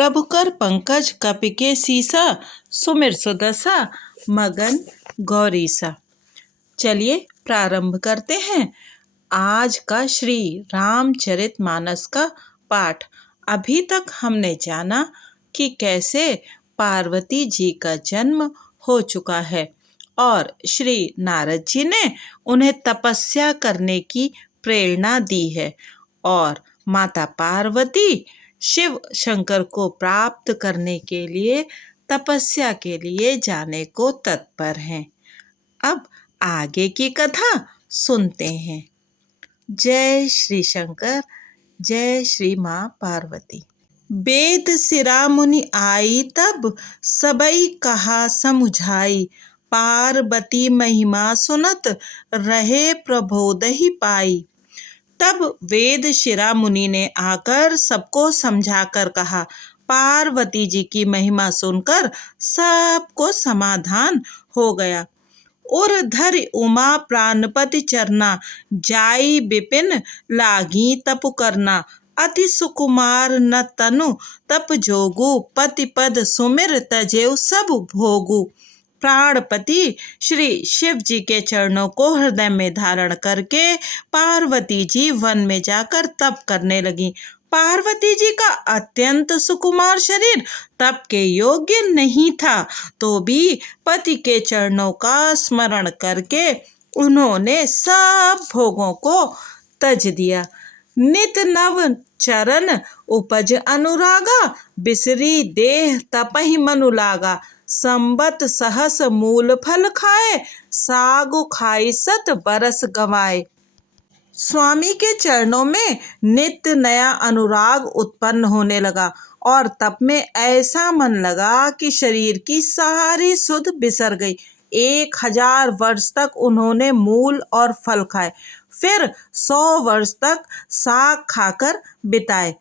प्रभु कर पंकज कपिके सीसा, सुमिर सुदशा मगन गौरीसा। चलिए प्रारंभ करते हैं आज का श्री रामचरितमानस का पाठ। अभी तक हमने जाना कि कैसे पार्वती जी का जन्म हो चुका है और श्री नारद जी ने उन्हें तपस्या करने की प्रेरणा दी है और माता पार्वती शिव शंकर को प्राप्त करने के लिए तपस्या के लिए जाने को तत्पर हैं। अब आगे की कथा सुनते हैं। जय श्री शंकर, जय श्री माँ पार्वती। वेद सिरा मुनि आई, तब सबई कहा समुझाई, पार्वती महिमा सुनत रहे प्रबोधहि पाई। तब वेद शिरा मुनि ने आकर सबको समझाकर कहा, पार्वती जी की महिमा सुनकर सबको समाधान हो गया। और धरि उमा प्राणपति चरना, जाई विपिन लागी तप करना, अति सुकुमार न तनु तप जोगु, पति पद सुमिर तजेउ सब भोगु। प्राणपति श्री शिव जी के चरणों को हृदय में धारण करके पार्वती जी वन में जाकर तप करने लगी। पार्वती जी का अत्यंत सुकुमार शरीर तप के योग्य नहीं था, तो भी पति के चरणों का स्मरण करके उन्होंने सब भोगों को तज दिया। नित नव चरण उपज अनुरागा, बिसरी देह तपहि मनु लागा। संबत सहस मूल फल खाए, सागु खाई सत बरस गवाए। स्वामी के चरणों में नित्य नया अनुराग उत्पन्न होने लगा और तप में ऐसा मन लगा कि शरीर की सारी सुध बिसर गई। 1000 वर्ष तक उन्होंने मूल और फल खाए, फिर 100 वर्ष तक साग खाकर बिताए।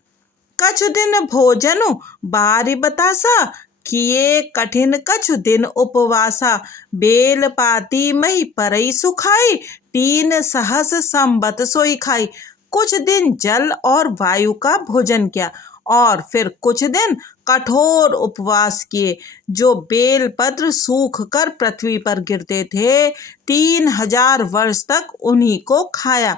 कछु दिन भोजनु बारी बतासा, किए कठिन कछु दिन उपवासा। बेल पाती मही परई सुखाई, 3 सहस संबत सोई खाई। कुछ दिन जल और वायु का भोजन किया और फिर कुछ दिन कठोर उपवास किए। जो बेल पत्र सूख कर पृथ्वी पर गिरते थे, 3000 वर्ष तक उन्हीं को खाया।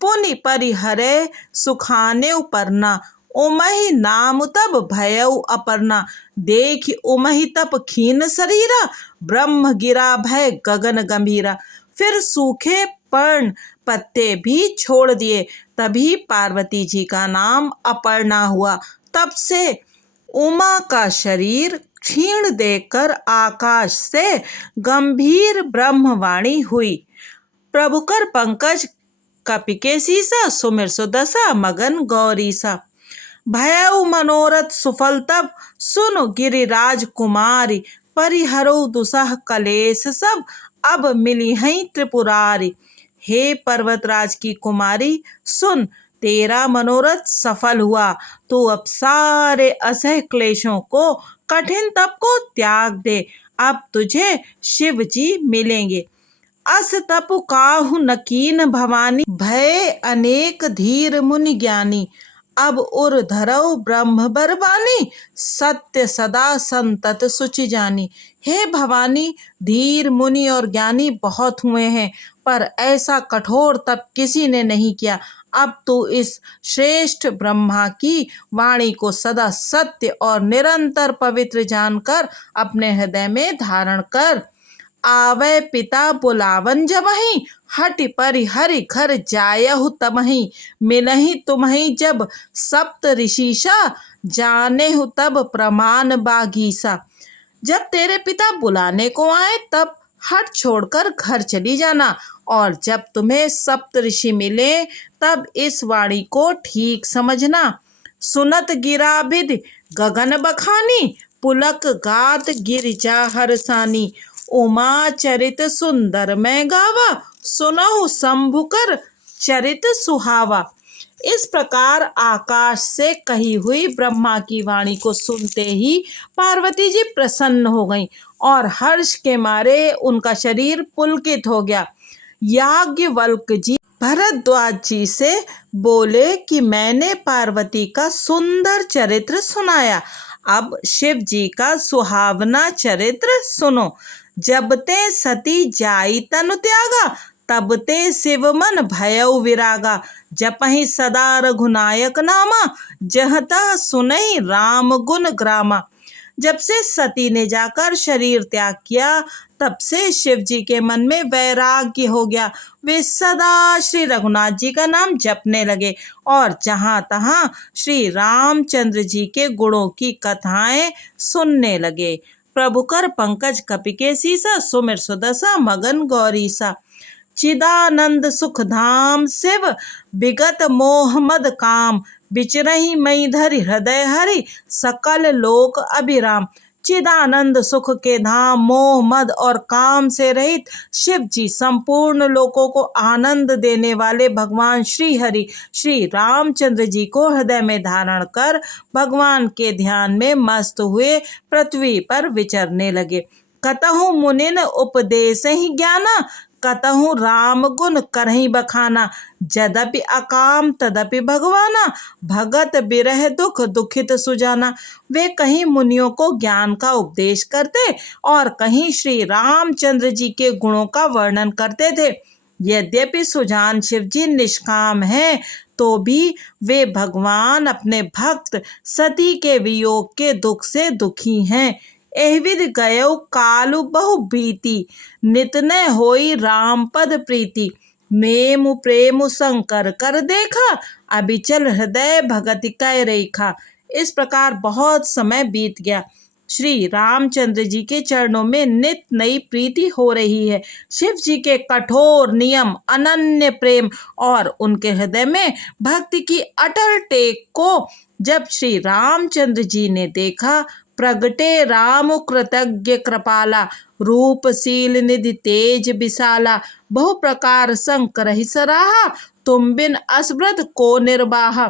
पुनि परिहरे सुखाने उपरना, उमहि नाम तब भयउ अपर्णा। देख उमहि तप खीन शरीरा, ब्रह्म गिरा भय गगन गंभीरा। फिर सूखे पर्ण पत्ते भी छोड़ दिए, तभी पार्वती जी का नाम अपर्णा हुआ। तब से उमा का शरीर क्षीण देखकर आकाश से गंभीर ब्रह्मवाणी हुई। प्रभु कर पंकज कपिके सीसा, सुमिर सुदशा मगन गौरीसा। भयउ मनोरथ सुफल तब, सुन गिरिराज कुमारी। परिहरो दुसह कलेश सब, अब मिली हैं त्रिपुरारी। हे पर्वतराज की कुमारी, सुन तेरा मनोरथ सफल हुआ। तू अब सारे असह क्लेशों को, कठिन तप को त्याग दे। अब तुझे शिव जी मिलेंगे। अस तप काहु न कीन भवानी, भय अनेक धीर मुनि ज्ञानी। अब उर धरौ ब्रह्म बरबानी, सत्य सदा संतत सुचि जानी। हे भवानी, धीर मुनि और ज्ञानी बहुत हुए हैं, पर ऐसा कठोर तप किसी ने नहीं किया। अब तू इस श्रेष्ठ ब्रह्मा की वाणी को सदा सत्य और निरंतर पवित्र जानकर अपने हृदय में धारण कर। आवे पिता बुलावन जबहि, हटि परि हरि घर जायहु तमहि। मिलहि तुम्हि जब सप्त ऋषिसा, जानेहु तब प्रमाण बागीसा। जब तेरे पिता बुलाने को आए तब हट छोड़कर घर चली जाना, और जब तुम्हें सप्त ऋषि मिले तब इस वाणी को ठीक समझना। सुनत गिराभिद गगन बखानी, पुलक गात गिरिजा हरसानी। उमा चरित सुंदर मैं गावा, सुनहु शंभुकर चरित सुहावा। इस प्रकार आकाश से कही हुई ब्रह्मा की वाणी को सुनते ही पार्वती जी प्रसन्न हो गईं और हर्ष के मारे उनका शरीर पुलकित हो गया। याज्ञवल्क्य जी भरद्वाज जी से बोले कि मैंने पार्वती का सुंदर चरित्र सुनाया, अब शिव जी का सुहावना चरित्र सुनो। जब ते सती जाई तनु त्यागा, तब ते शिव मन भयउ विरागा। जपहि सदा रघुनायक नामा, जह तह सुनहि राम गुण ग्रामा। जब से सती ने जाकर शरीर त्याग किया, तब से शिव जी के मन में वैराग्य हो गया। वे सदा श्री रघुनाथ जी का नाम जपने लगे और जहां तहां श्री रामचंद्र जी के गुणों की कथाएं सुनने लगे। प्रभु कर पंकज कपिके सीसा, सुमिर सुदशा मगन गौरीसा। चिदानंद सुख धाम शिव, विगत मोह मद काम। बिचरहि मई धरि हृदय हरि, सकल लोक अभिराम। चिदानंद सुख के धाम, मोह मद और काम से रहित शिव जी संपूर्ण लोकों को आनंद देने वाले भगवान श्री हरि श्री रामचंद्र जी को हृदय में धारण कर भगवान के ध्यान में मस्त हुए पृथ्वी पर विचरने लगे। कतहु मुनिन उपदेश ही ज्ञाना, कतहु राम गुण करहि बखाना। जदपि अकाम तदपि भगवाना, भगत बिरह दुख दुखित सुजाना। वे कहीं मुनियों को ज्ञान का उपदेश करते और कहीं श्री रामचंद्र जी के गुणों का वर्णन करते थे। यद्यपि सुजान शिव जी निष्काम हैं, तो भी वे भगवान अपने भक्त सती के वियोग के दुख से दुखी हैं। एहविद गयो कालु बहु बीती, नित न होई राम पद प्रीति। नेमु प्रेम शंकर कर देखा, अबिचल हृदय भगति कै रेखा। इस प्रकार बहुत समय बीत गया। श्री रामचंद्र जी के चरणों में नित नई प्रीति हो रही है। शिव जी के कठोर नियम, अनन्य प्रेम और उनके हृदय में भक्ति की अटल टेक को जब श्री रामचंद्र जी ने देखा, प्रगटे राम कृतज्ञ कृपाला। रूपशील निधि तेज विशाला, बहु प्रकार शंकर ही सराहा। तुम बिन असब्रत को निर्वाहा।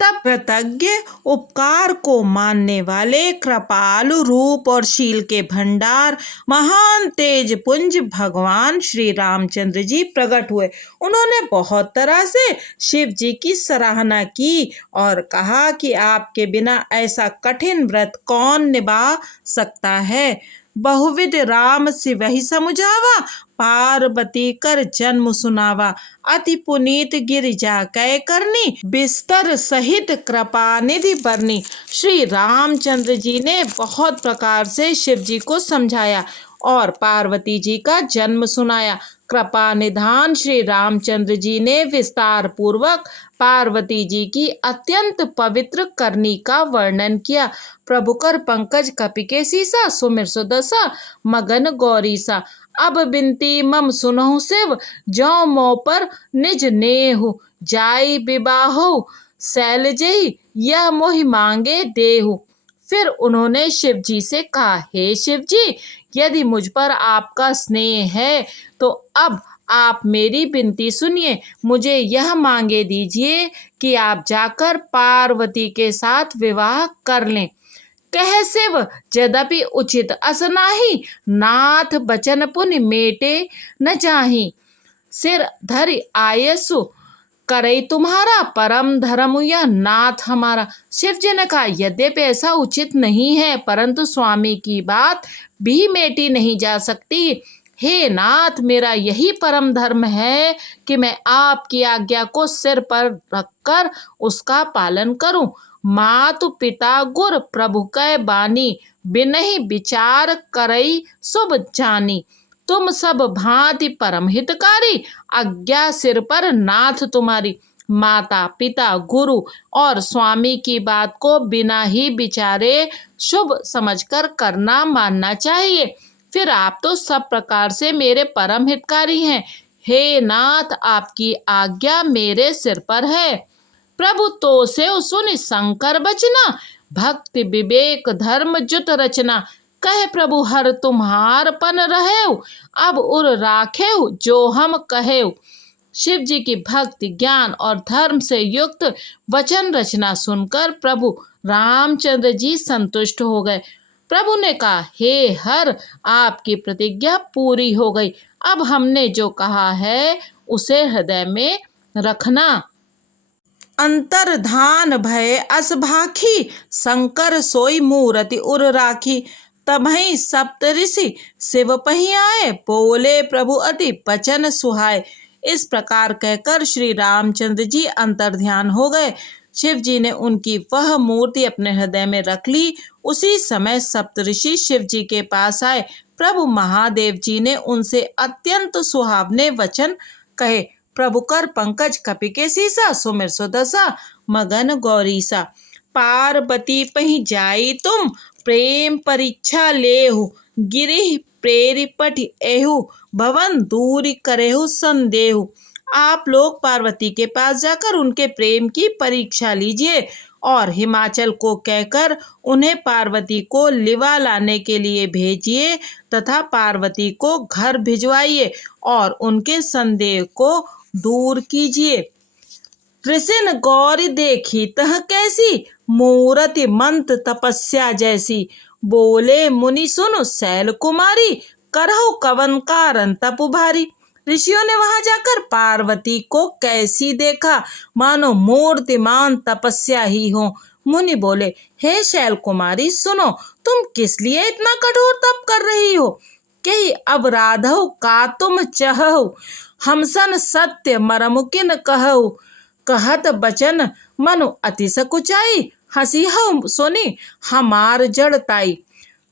तब कृतज्ञ, उपकार को मानने वाले, कृपालु, रूप और शील के भंडार, महान तेज पुंज भगवान श्री रामचंद्र जी प्रकट हुए। उन्होंने बहुत तरह से शिव जी की सराहना की और कहा कि आपके बिना ऐसा कठिन व्रत कौन निभा सकता है। बहुविध राम सिवहि समुझावा, पार्वती कर जन्म सुनावा। अति पुनीत गिरिजा कै करनी, बिस्तर सहित कृपा निधि बरनी। श्री रामचंद्र जी ने बहुत प्रकार से शिव जी को समझाया और पार्वती जी का जन्म सुनाया। कृपा निधान श्री रामचंद्र जी ने विस्तार पूर्वक पार्वती जी की अत्यंत पवित्र करनी का वर्णन किया। प्रभु कर पंकज कपिके सीसा, सुमिर सुदशा मगन गौरीसा। अब बिनती मम सुनहु शिव, जौ मोह पर निज नेहु। जाई विवाहो शैलजहि, यह मोहि मांगे देहु। फिर उन्होंने शिव जी से कहा, हे शिव जी, यदि मुझ पर आपका स्नेह है तो अब आप मेरी विनती सुनिए। मुझे यह मांगे दीजिए कि आप जाकर पार्वती के साथ विवाह कर लें। कह शिव, यद्यपि उचित अस नाही, नाथ बचन पुनि मेटे न जाहि। सिर धरि आयसु करई तुम्हारा, परम धर्म यह नाथ हमारा। शिव जी ने कहा, यद्यपि ऐसा उचित नहीं है, परंतु स्वामी की बात भी मेटी नहीं जा सकती। हे नाथ, मेरा यही परम धर्म है कि मैं आपकी आज्ञा को सिर पर रखकर उसका पालन करूं। मातु पिता गुर प्रभु कै बानी, बिनहि विचार करई शुभ जानी। तुम सब भांति परम हितकारी, आज्ञा सिर पर नाथ तुम्हारी। माता पिता गुरु और स्वामी की बात को बिना ही विचारे शुभ समझकर करना मानना चाहिए। फिर आप तो सब प्रकार से मेरे परम हितकारी हैं। हे नाथ, आपकी आज्ञा मेरे सिर पर है। प्रभु तो से सुनि शंकर बचना, भक्ति विवेक धर्म जुत रचना। कहे प्रभु हर तुम्हार पन रहेउ, अब उर राखेउ जो हम कहेउ। शिव जी की भक्ति ज्ञान और धर्म से युक्त वचन रचना सुनकर प्रभु रामचंद्र जी संतुष्ट हो गए। प्रभु ने कहा, हे हर, आपकी प्रतिज्ञा पूरी हो गई। अब हमने जो कहा है उसे हृदय में रखना। अंतर्धान भय अस भाखी, शंकर सोई मूरति उर राखी। तबहि सप्तऋषि शिव पहि आए, बोले प्रभु अति बचन सुहाए। इस प्रकार कहकर श्री रामचंद्र जी अंतर्ध्यान हो गए। शिव जी ने उनकी वह मूर्ति अपने हृदय में रख ली। उसी समय सप्तऋषि शिव जी के पास आए। प्रभु महादेव जी ने उनसे अत्यंत सुहावने वचन कहे। प्रभु कर पंकज कपि के सीसा, सुमिर सुदशा मगन गौरीसा। पार्वती पहि जाई तुम, प्रेम परीक्षा लेहु। गिरिह प्रेरि पठि एहु, भवन दूर करेहु संदेहु। आप लोग पार्वती के पास जाकर उनके प्रेम की परीक्षा लीजिए और हिमाचल को कहकर उन्हें पार्वती को लिवा लाने के लिए भेजिए तथा पार्वती को घर भिजवाइए और उनके संदेह को दूर कीजिए। ऋषिन गौरी देखी तह कैसी, मूरति मंत तपस्या जैसी। बोले मुनि सुनो शैल कुमारी, करहु कवन कारण तप भारी। ऋषियों ने वहां जाकर पार्वती को कैसी देखा, मानो मूर्तिमान तपस्या ही हो। मुनि बोले, हे शैल कुमारी सुनो, तुम किस लिए इतना कठोर तप कर रही हो? कही अवराधौ का तुम चहु, हमसन सत्य मरमुकिन कहु। कहत बचन मनु अति सकुचाई, हंसी हो सुनी हमार जड़ताई।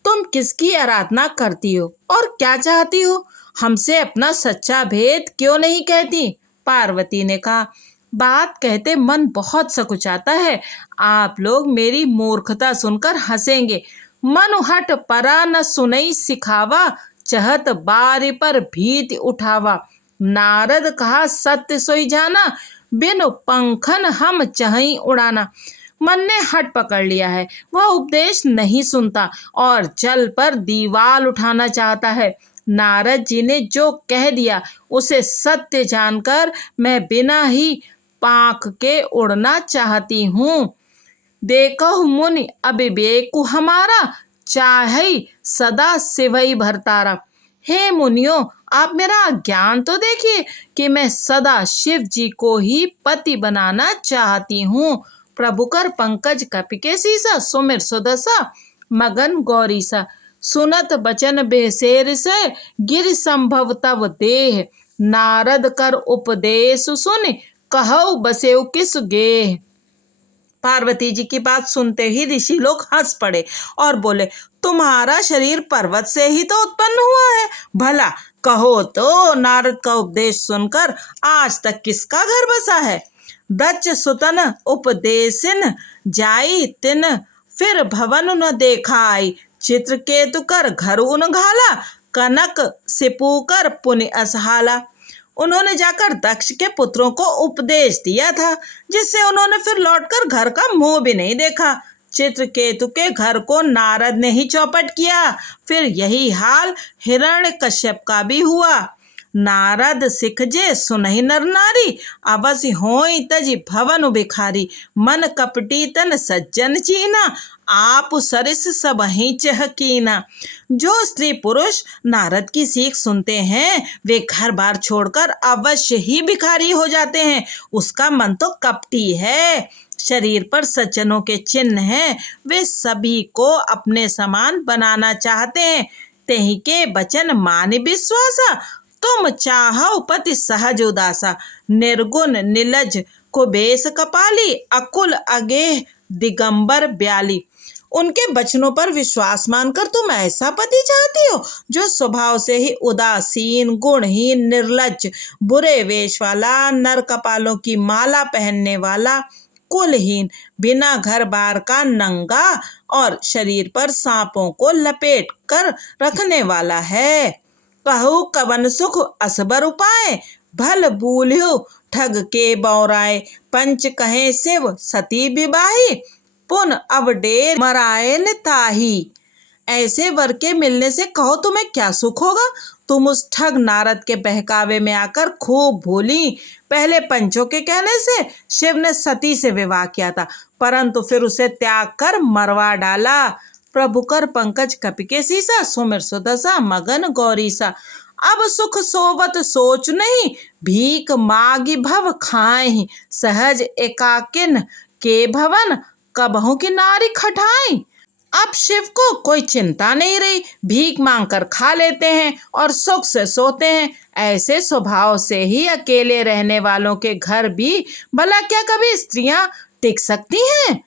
तुम किसकी आराधना करती हो और क्या चाहती हो? हमसे अपना सच्चा भेद क्यों नहीं कहती? पार्वती ने कहा, बात कहते मन बहुत सकुचाता है। आप लोग मेरी मूर्खता सुनकर हंसेंगे। मनु हट परा न सुनई सिखावा, चहत बारी पर भीति उठावा। नारद कहा सत्य सोई जाना, बिनु पंखन हम चहई उड़ाना। मन ने हट पकड़ लिया है, वह उपदेश नहीं सुनता और जल पर दीवाल उठाना चाहता है। नारद जी ने जो कह दिया उसे सत्य जानकर मैं बिना ही पांख के उड़ना चाहती हूँ। देखो मुनि अविवेकु हमारा, चाहे सदा शिवई भरतारा। हे मुनियों, आप मेरा ज्ञान तो देखिए कि मैं सदा शिव जी को ही पति बनाना चाहती हूँ। प्रभु कर पंकज कपि के सीसा, सुमिर सुदशा मगन गौरीसा। सुनत बचन बेसेर से, गिर संभव तव देह। नारद कर उपदेश सुन, कहौ बसेउ किस गेह। पार्वती जी की बात सुनते ही ऋषि लोग हंस पड़े और बोले, तुम्हारा शरीर पर्वत से ही तो उत्पन्न हुआ है। भला कहो तो नारद का उपदेश सुनकर आज तक किसका घर बसा है? दच्च सुतन उपदेशिन जाई तिन, फिर भवन न देखाई। चित्रकेतु कर घर उन घाला, कनक सिपू कर पुनि असहाला। उन्होंने जाकर दक्ष के पुत्रों को उपदेश दिया था, जिससे उन्होंने फिर लौटकर घर का मुंह भी नहीं देखा। चित्रकेतु के घर को नारद ने ही चौपट किया। फिर यही हाल हिरण्यकश्यप का भी हुआ। नारद सिखजे सुनहि नर नारी, अवश्य होई तजी भवन भिखारी। मन कपटी तन सज्जन चीना, आप सरिस सब ही चहकीना। जो स्त्री पुरुष नारद की सीख सुनते हैं वे घर बार छोड़कर अवश्य ही भिखारी हो जाते हैं। उसका मन तो कपटी है। शरीर पर सज्जनों के चिन्ह हैं, वे सभी को अपने समान बनाना चाहते हैं। तेहि के बचन मान विश्वासा, तुम चाहो पति सहज उदासा। निर्गुण निलज को बेस कपाली, अकुल अगेह दिगंबर ब्याली। उनके वचनों पर विश्वास मानकर तुम ऐसा पति चाहती हो जो स्वभाव से ही उदासीन, गुणहीन, निर्लज, बुरे वेश वाला, नर कपालों की माला पहनने वाला, कुलहीन, बिना घर बार का नंगा और शरीर पर सांपों को लपेट कर रखने वाला है। कहु कवन सुख असबर उपाय, भल भूल्यो ठग के बौराए। पंच कहे शिव सती विवाही, पुन अवडेर मराए न ताही। ऐसे वर के मिलने से कहो तुम्हें क्या सुख होगा? तुम उस ठग नारद के बहकावे में आकर खूब भूली। पहले पंचों के कहने से शिव ने सती से विवाह किया था, परंतु फिर उसे त्याग कर मरवा डाला। प्रभु कर पंकज कपि के सीसा, सुमिर सुदशा मगन गौरीसा। अब सुख सोवत सोच नहीं, भीख मागी भव खाए, सहज एकाकिन के भवन, कबहू की नारी खटाई। अब शिव को कोई चिंता नहीं रही, भीख मांग कर खा लेते हैं और सुख से सोते हैं। ऐसे स्वभाव से ही अकेले रहने वालों के घर भी भला क्या कभी स्त्रियां टिक सकती हैं?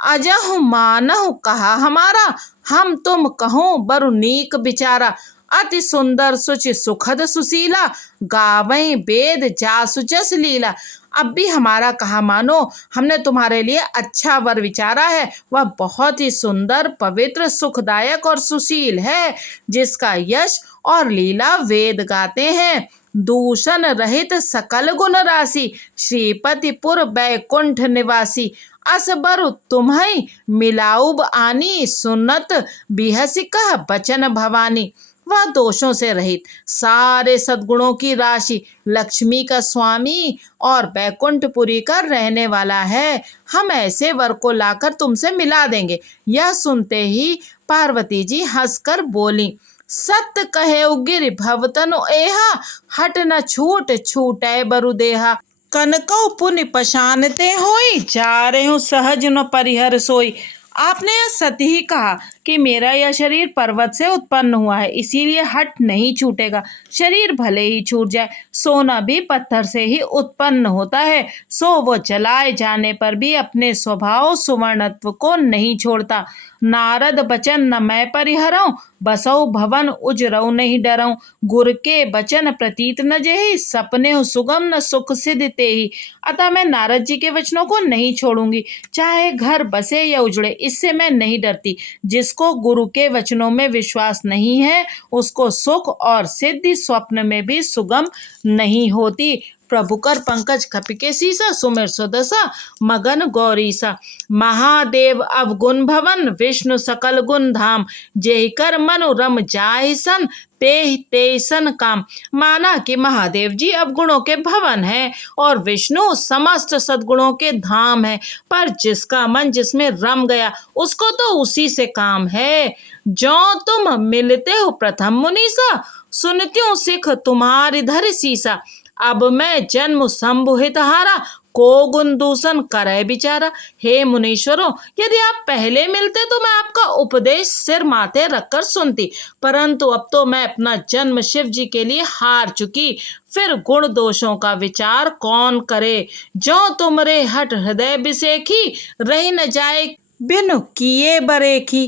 अजहु मानहु कहा हमारा, हम तुम कहूँ बरु नीक बिचारा। अति सुंदर सुचि सुखद सुशीला, गावई वेद जासु जस लीला। अब भी हमारा कहा मानो, हमने तुम्हारे लिए अच्छा वर विचारा है। वह बहुत ही सुंदर, पवित्र, सुखदायक और सुशील है, जिसका यश और लीला वेद गाते हैं। दूषण रहित सकल गुण राशि, श्रीपतिपुर बैकुंठ निवासी। अस बरु तुम्हें मिलाऊब आनी, सुनत बिहसी कह बचन भवानी। वह दोषों से रहित, सारे सद्गुणों की राशि, लक्ष्मी का स्वामी और बैकुंठपुरी का रहने वाला है। हम ऐसे वर को लाकर तुमसे मिला देंगे। यह सुनते ही पार्वती जी हंसकर बोली, सत्य कहे गिर भवतनु एहा, हट न छूट छूटे बरु देहा। कनकौ पुनि पशानते होई, जा रहे हूँ सहज न परिहर सोई। आपने यह सत्य ही कहा कि मेरा यह शरीर पर्वत से उत्पन्न हुआ है, इसीलिए हट नहीं छूटेगा। शरीर भले ही छूट जाए, सोना भी पत्थर से ही उत्पन्न होता है, सो वो जलाए जाने पर भी अपने स्वभाव सुवर्णत्व को नहीं छोड़ता। नारद बचन न मैं परिहरऊं, बसौ भवन उजरऊ नहीं डरऊं। गुर के बचन प्रतीत न जेहि, सपने हो सुगम न सुख सिद्ध तेहि। अतः मैं नारद जी के वचनों को नहीं छोड़ूंगी, चाहे घर बसे या उजड़े, इससे मैं नहीं डरती। जिसको गुरु के वचनों में विश्वास नहीं है, उसको सुख और सिद्धि स्वप्न में भी सुगम नहीं होती। प्रभु कर पंकज कपिके सीसा, सुमिर सुदशा मगन गौरीसा। महादेव अवगुण भवन, विष्णु सकल गुण धाम। जेहि कर मनु रम जाहि सन, ते तेसन काम। माना कि महादेव जी अवगुणों के भवन है और विष्णु समस्त सद्गुणों के धाम है, पर जिसका मन जिसमें रम गया उसको तो उसी से काम है। जो तुम मिलते हो प्रथम मुनीसा, सुनती हूँ सिख तुम्हारी धर सीसा। अब मैं जन्म संबुहित हारा, को गुण दूषण करे बिचारा। हे मुनीश्वरों, यदि आप पहले मिलते तो मैं आपका उपदेश सिर माथे रखकर सुनती, परंतु अब तो मैं अपना जन्म शिव जी के लिए हार चुकी। फिर गुण दोषों का विचार कौन करे। जो तुमरे हट हृदय बिसेखी, रही न जाए बिनु किए बरेखी।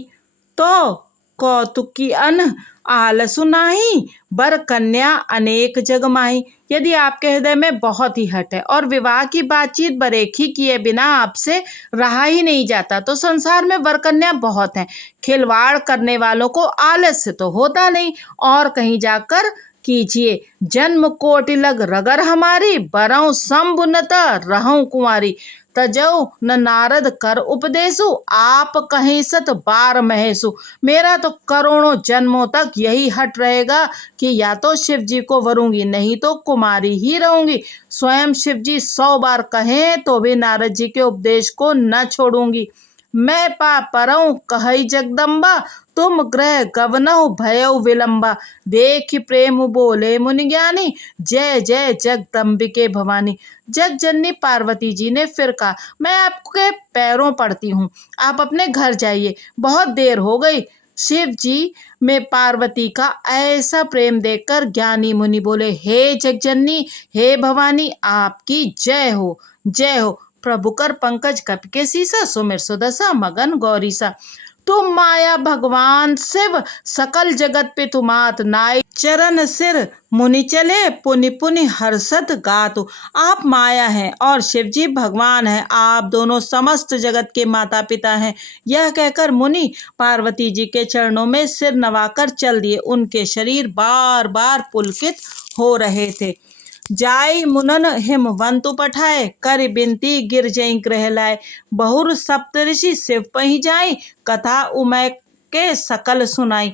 तो कौतुक की अन आलसु नाही, बर कन्या अनेक जग माही। यदि आपके हृदय में बहुत ही हट है और विवाह की बातचीत बरेखी किए बिना आपसे रहा ही नहीं जाता, तो संसार में वर कन्या बहुत हैं। खिलवाड़ करने वालों को आलस्य तो होता नहीं, और कहीं जाकर कीजिए। जन्म कोटि लग रगर हमारी, बरऊं संबुनता रहूं कुंवारी। तजौ न नारद कर उपदेशु, आप कहीं सत बार महेशु। मेरा तो करोड़ों जन्मों तक यही हट रहेगा कि या तो शिव जी को वरूंगी, नहीं तो कुमारी ही रहूंगी। स्वयं शिव जी 100 बार कहें तो भी नारद जी के उपदेश को न छोड़ूंगी। मैं पा परऊं कहई जगदम्बा, तुम ग्रह गवनहु भयउ विलंबा। देख प्रेम बोले मुनि ज्ञानी, जय जय जगदम्बिके भवानी। जग जननी पार्वती जी ने फिर कहा, मैं आपके पैरों पड़ती हूँ, आप अपने घर जाइए, बहुत देर हो गई। शिव जी में पार्वती का ऐसा प्रेम देखकर ज्ञानी मुनि बोले, हे जगजननी, हे भवानी, आपकी जय हो, जय हो। प्रभु कर पंकज कपिके सीसा, सुमिर सुदशा मगन गौरीसा। तुम माया भगवान शिव, सकल जगत पे तुमात नाई। चरण सिर मुनि चले, पुनि पुनि हर्षत गातु। आप माया हैं और शिव जी भगवान हैं, आप दोनों समस्त जगत के माता पिता हैं। यह कहकर मुनि पार्वती जी के चरणों में सिर नवाकर चल दिए। उनके शरीर बार बार पुलकित हो रहे थे। जाई मुनन हिमवंतु पठाए, कर बिनती गिर जई ग्रह लाए। बहुर सप्तऋषि शिव पही जाई, कथा उमय के सकल सुनाई।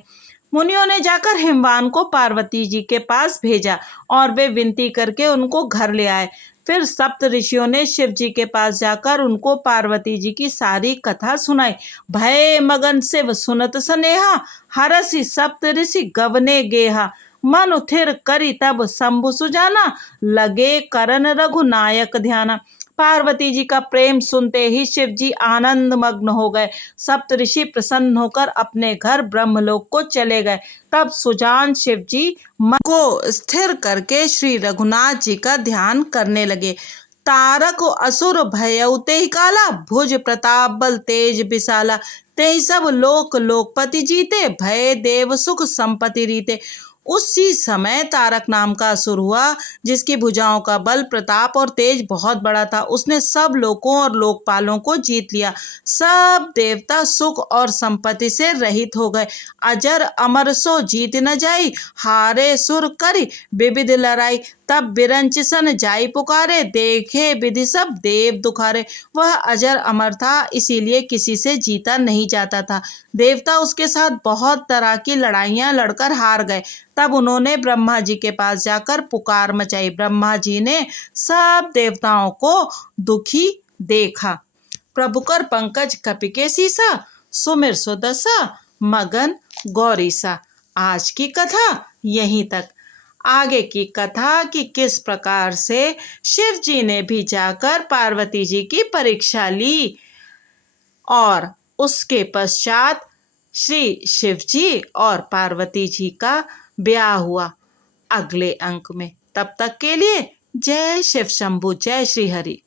मुनियों ने जाकर हिमवान को पार्वती जी के पास भेजा और वे विनती करके उनको घर ले आए। फिर सप्त ऋषियों ने शिव जी के पास जाकर उनको पार्वती जी की सारी कथा सुनाई। भय मगन शिव सुनत सनेहा, हरसि सप्त ऋषि गवने गेहा। मन उथिर करी तब शंभु सुजाना, लगे करन रघुनायक ध्याना। पार्वती जी का प्रेम सुनते ही शिव जी आनंद मग्न हो गए। सप्त ऋषि प्रसन्न होकर अपने घर ब्रह्मलोक को चले गए। तब सुजान शिव जी मन को स्थिर करके श्री रघुनाथ जी का ध्यान करने लगे। तारक असुर भयउ तेहि काला, भुज प्रताप बल तेज विशाला। तेहि सब लोक लोकपति जीते, भय देव सुख संपत्ति रीते। उसी समय तारक नाम का असुर हुआ, जिसकी भुजाओं का बल, प्रताप और तेज बहुत बड़ा था। उसने सब लोकों और लोकपालों को जीत लिया। सब देवता सुख और संपत्ति से रहित हो गए। अजर अमर सो जीत न जाई, हारे सुर करि विविध लड़ाई। तब बिरंच सन जाई पुकारे, देखे विधि सब देव दुखारे। वह अजर अमर था, इसीलिए किसी से जीता नहीं जाता था। देवता उसके साथ बहुत तरह की लड़ाइयां लड़कर हार गए। तब उन्होंने ब्रह्मा जी के पास जाकर पुकार मचाई। ब्रह्मा जी ने सब देवताओं को दुखी देखा। प्रभु कर पंकज कपिके सीसा, सुमिर सुदशा मगन गौरीसा। आज की कथा यहीं तक। आगे की कथा कि किस प्रकार से शिव जी ने भी जाकर पार्वती जी की परीक्षा ली और उसके पश्चात श्री शिव जी और पार्वती जी का ब्याह हुआ, अगले अंक में। तब तक के लिए जय शिव शंभु, जय श्री हरि।